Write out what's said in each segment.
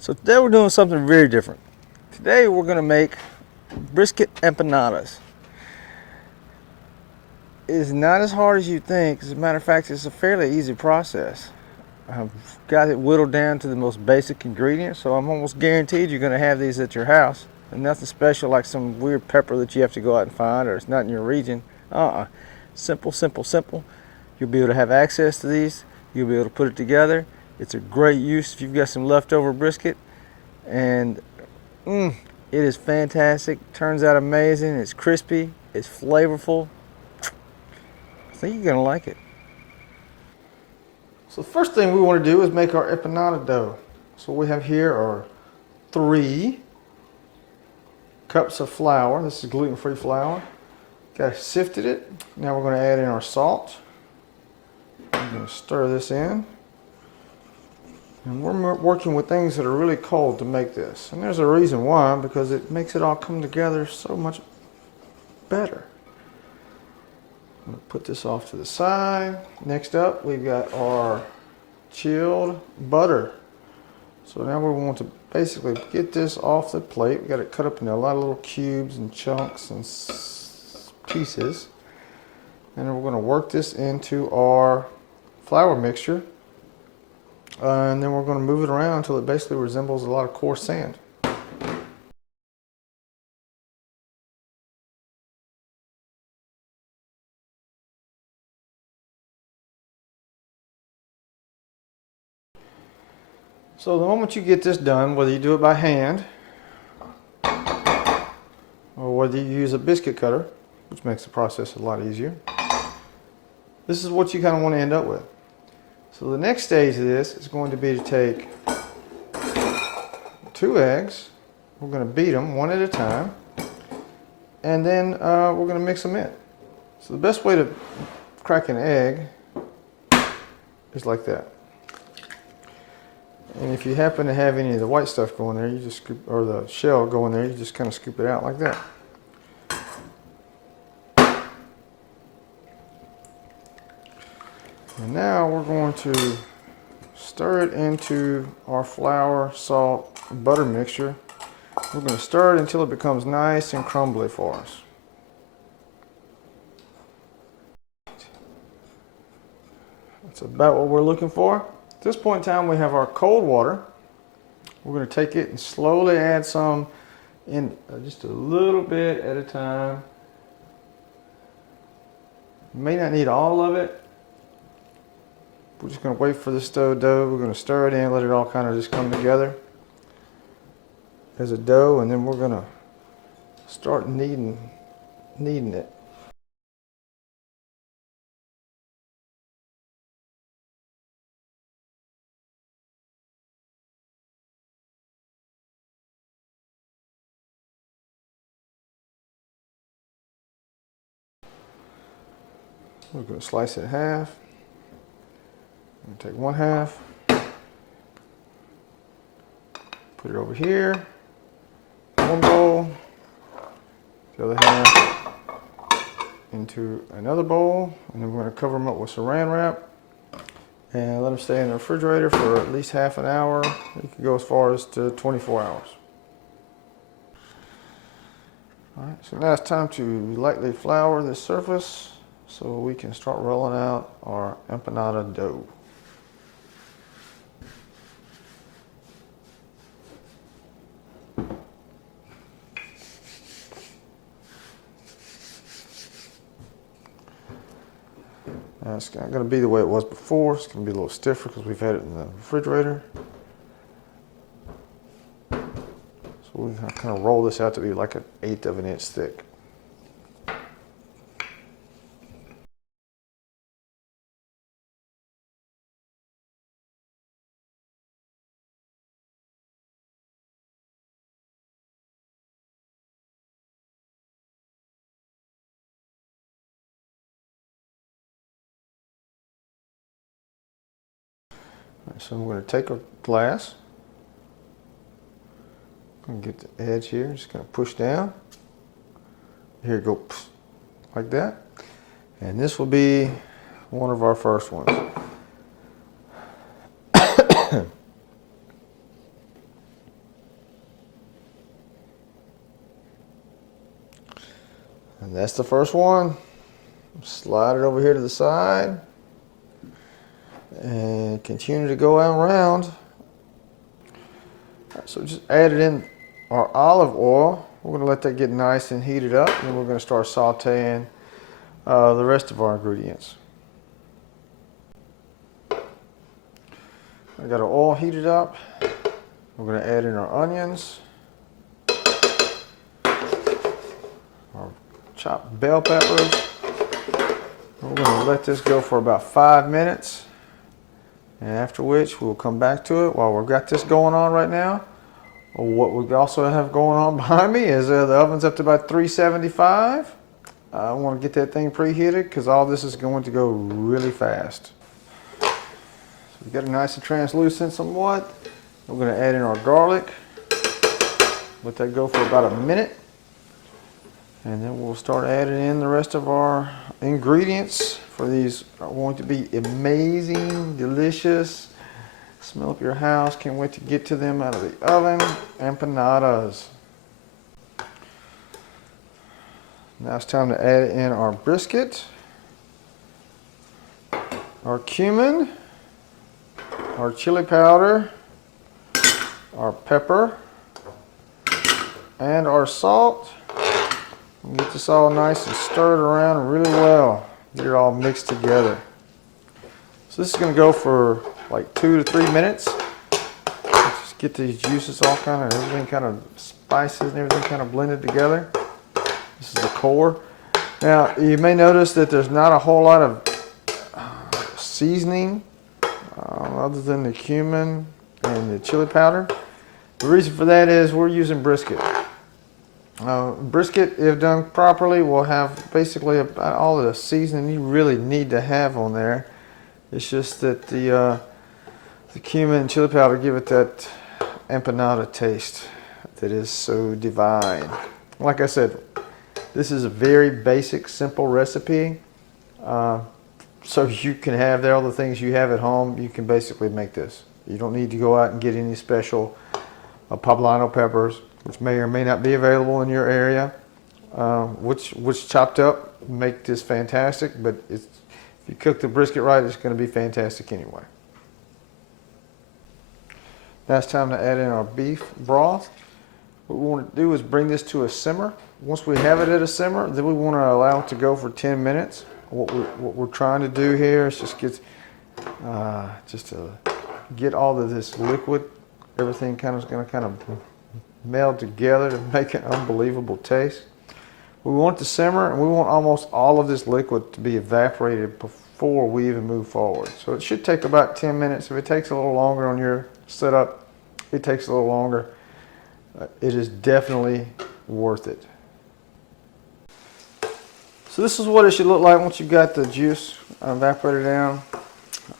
So today we're doing something very different. Today we're going to make brisket empanadas. It's not as hard as you think. As a matter of fact, it's a fairly easy process. I've got it whittled down to the most basic ingredients, so I'm almost guaranteed you're going to have these at your house. And nothing special like some weird pepper that you have to go out and find, or it's not in your region. Simple, simple, simple. You'll be able to have access to these. You'll be able to put it together. It's a great use if you've got some leftover brisket. And it is fantastic. Turns out amazing. It's crispy. It's flavorful. I think you're gonna like it. So the first thing we want to do is make our empanada dough. So what we have here are 3 cups of flour. This is gluten-free flour. Got sifted it. Now we're going to add in our salt. I'm going to stir this in. And we're working with things that are really cold to make this. And there's a reason why, because it makes it all come together so much better. I'm going to put this off to the side. Next up, we've got our chilled butter. So now we want to basically get this off the plate. We've got it cut up into a lot of little cubes and chunks and pieces. And then we're going to work this into our flour mixture. And then we're going to move it around until it basically resembles a lot of coarse sand. So the moment you get this done, whether you do it by hand or whether you use a biscuit cutter, which makes the process a lot easier, this is what you kind of want to end up with. So the next stage of this is going to be to take 2 eggs. We're going to beat them one at a time, and then we're going to mix them in. So the best way to crack an egg is like that. And if you happen to have any of the white stuff go in there, you just scoop, or the shell go in there, you just kind of scoop it out like that. And now we're going to stir it into our flour, salt, butter mixture. We're going to stir it until it becomes nice and crumbly for us. That's about what we're looking for. At this point in time, we have our cold water. We're going to take it and slowly add some in, just a little bit at a time. You may not need all of it. We're just going to wait for this dough. We're going to stir it in, let it all kind of just come together as a dough, and then we're going to start kneading it. We're going to slice it in half. I'm going to take 1 half, put it over here, 1 bowl, the other half into another bowl, and then we're going to cover them up with saran wrap and let them stay in the refrigerator for at least half an hour. You can go as far as to 24 hours. All right, so now it's time to lightly flour this surface so we can start rolling out our empanada dough. Now it's not going to be the way it was before. It's going to be a little stiffer because we've had it in the refrigerator. So we can kind of roll this out to be like 1/8 of an inch thick. So I'm going to take a glass, and get the edge here, just going to push down. Here you go, like that. And this will be one of our first ones. And that's the first one. Slide it over here to the side and continue to go around. So just add it in our olive oil. We're going to let that get nice and heated up, and then we're going to start sauteing the rest of our ingredients. I got our oil heated up. We're going to add in our onions, our chopped bell peppers. We're going to let this go for about 5 minutes, and after which we'll come back to it. While we've got this going on right now, what we also have going on behind me is the oven's up to about 375. I want to get that thing preheated because all this is going to go really fast. So we got it nice and translucent somewhat. We're going to add in our garlic. Let that go for about a minute. And then we'll start adding in the rest of our ingredients for these are going to be amazing, delicious. Smell up your house. Can't wait to get to them out of the oven. Empanadas. Now it's time to add in our brisket, our cumin, our chili powder, our pepper, and our salt. And get this all nice and stirred around really well. Get it all mixed together. So this is going to go for like 2 to 3 minutes. Just get these juices all everything kind of spices and everything kind of blended together. This is the core. Now you may notice that there's not a whole lot of seasoning other than the cumin and the chili powder. The reason for that is we're using brisket. Brisket, if done properly, will have basically about all of the seasoning you really need to have on there. It's just that the cumin and chili powder give it that empanada taste that is so divine. Like I said, this is a very basic, simple recipe. So you can have all the things you have at home. You can basically make this. You don't need to go out and get any special poblano peppers, which may or may not be available in your area, which chopped up make this fantastic. But if you cook the brisket right, it's going to be fantastic anyway. Now it's time to add in our beef broth. What we want to do is bring this to a simmer. Once we have it at a simmer, then we want to allow it to go for 10 minutes. What we're trying to do here is just to get all of this liquid. Everything is going to meld together to make an unbelievable taste. We want it to simmer, and we want almost all of this liquid to be evaporated before we even move forward. So it should take about 10 minutes. If it takes a little longer on your setup, it takes a little longer. It is definitely worth it. So this is what it should look like once you've got the juice evaporated down,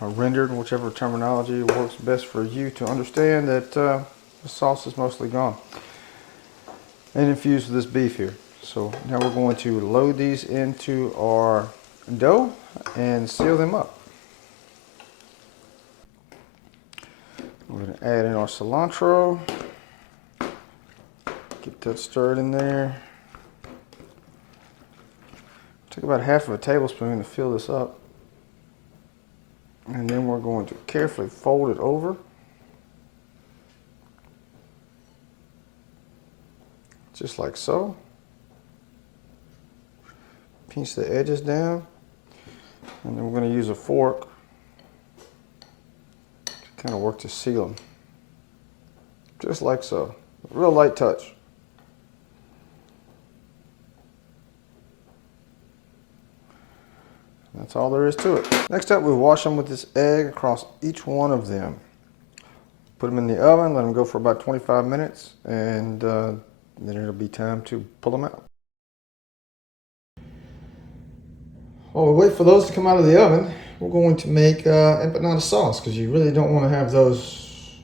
or rendered, whichever terminology works best for you to understand that the sauce is mostly gone and infused with this beef here. So now we're going to load these into our dough and seal them up. We're going to add in our cilantro, get that stirred in there. Take about half of a tablespoon to fill this up. And then we're going to carefully fold it over. Just like so. Pinch the edges down. And then we're going to use a fork to kind of work to seal them. Just like so. Real light touch. That's all there is to it. Next up, we wash them with this egg across each one of them. Put them in the oven, let them go for about 25 minutes, and then it'll be time to pull them out. While we wait for those to come out of the oven, we're going to make empanada sauce, because you really don't want to have those.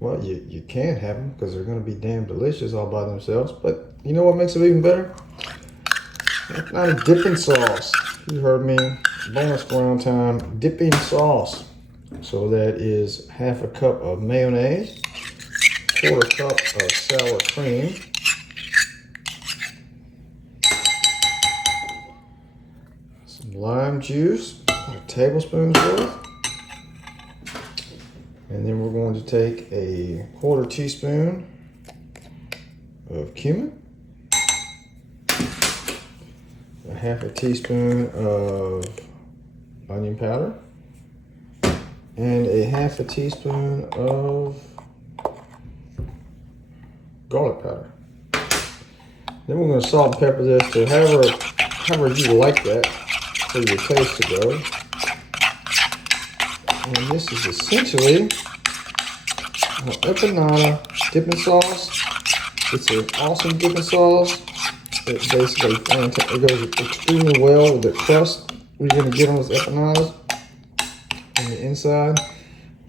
Well, you can have them because they're going to be damn delicious all by themselves, but you know what makes them even better? Empanada dipping sauce. You heard me. Bonus ground time dipping sauce. So that is half a cup of mayonnaise, quarter cup of sour cream, lime juice, a tablespoon's worth. And then we're going to take a 1/4 teaspoon of cumin, a 1/2 teaspoon of onion powder, and a 1/2 teaspoon of garlic powder. Then we're going to salt and pepper this to however you like that for your taste to go. And this is essentially an empanada dipping sauce. It's an awesome dipping sauce. It basically it goes extremely well with the crust you're going to get on those empanadas on the inside.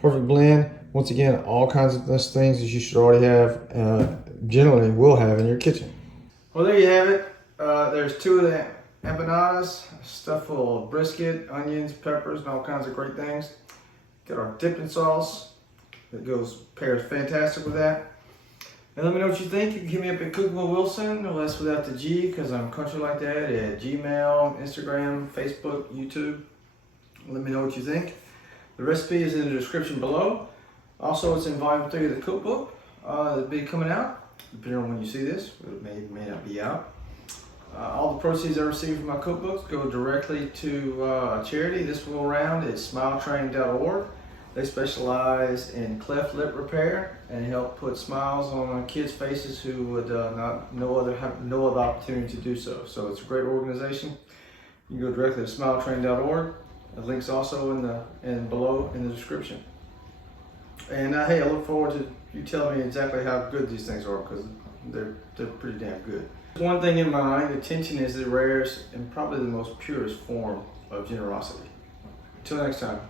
Perfect blend. Once again, all kinds of those things that you should already have, generally will have in your kitchen. Well, there you have it. There's 2 of the empanadas, stuffed full of brisket, onions, peppers, and all kinds of great things. Got our dipping sauce that pairs fantastic with that. And let me know what you think. You can hit me up at CookinwithWilson, no less without the G, because I'm country like that, at Gmail, Instagram, Facebook, YouTube. Let me know what you think. The recipe is in the description below. Also, it's in volume 3 of the cookbook. It'll be coming out, depending on when you see this. It may not be out. All the proceeds I receive from my cookbooks go directly to a charity. This go around is smiletrain.org. They specialize in cleft lip repair and help put smiles on kids' faces who would have no other opportunity to do so. So it's a great organization. You can go directly to smiletrain.org. The link's also below in the description. And hey, I look forward to you telling me exactly how good these things are, because they're pretty damn good. One thing in mind, attention is the rarest and probably the most purest form of generosity. Until next time.